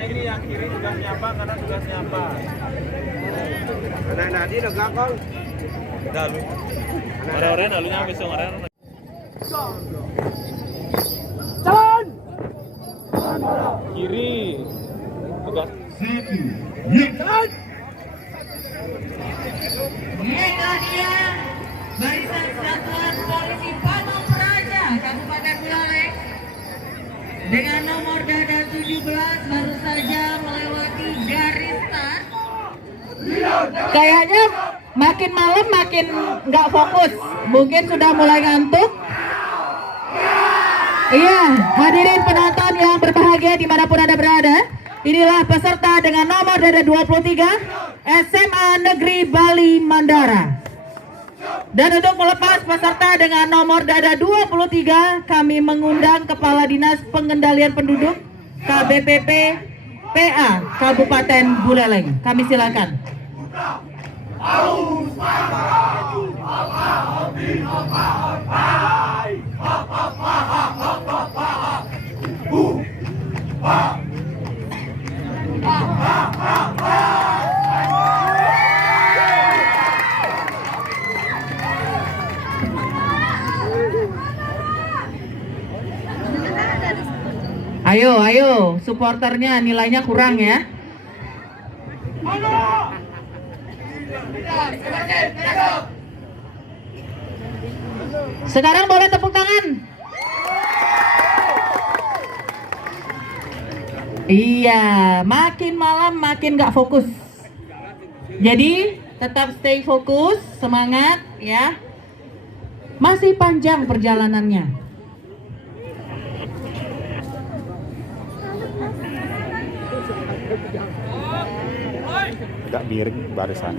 Ini yang kiri sudah nyapa karena sudah nyapa. Nah, di negak kong. Dalu. Orang-orang dalunya besok orang. Jalan. Kiri. Tugas. Jalan. Inilah dia barisan satuan polisi Pamong Praja Kabupaten Buleleng dengan nomor dada 17 baru saja melewati garis start. Kayaknya makin malam makin nggak fokus, mungkin sudah mulai ngantuk. Iya, hadirin penonton yang berbahagia dimanapun Anda berada, inilah peserta dengan nomor dada 23 SMA Negeri Bali Mandara. Dan untuk melepas peserta dengan nomor dada 23, kami mengundang Kepala Dinas Pengendalian Penduduk KBPP PA Kabupaten Buleleng. Kami silakan. Ayo, supporternya nilainya kurang ya. Sekarang boleh tepuk tangan. Iya, makin malam makin gak fokus. Jadi tetap stay fokus, semangat ya. Masih panjang perjalanannya. Gak miring barisan.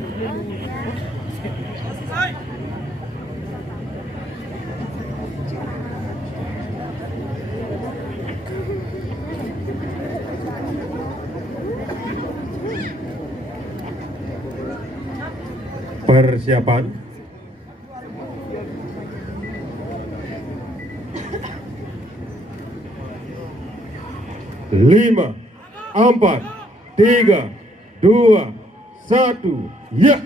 Persiapan. Lima, 4, 3, 2, 1, ya.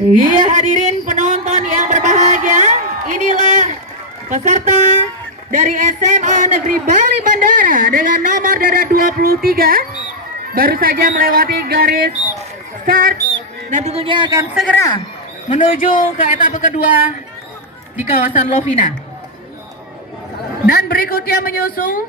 Iya, hadirin penonton yang berbahagia, inilah peserta dari SMA Negeri Bali Mandara dengan nomor dada 23 baru saja melewati garis start dan tentunya akan segera menuju ke etapa kedua di kawasan Lovina. Dan berikutnya menyusul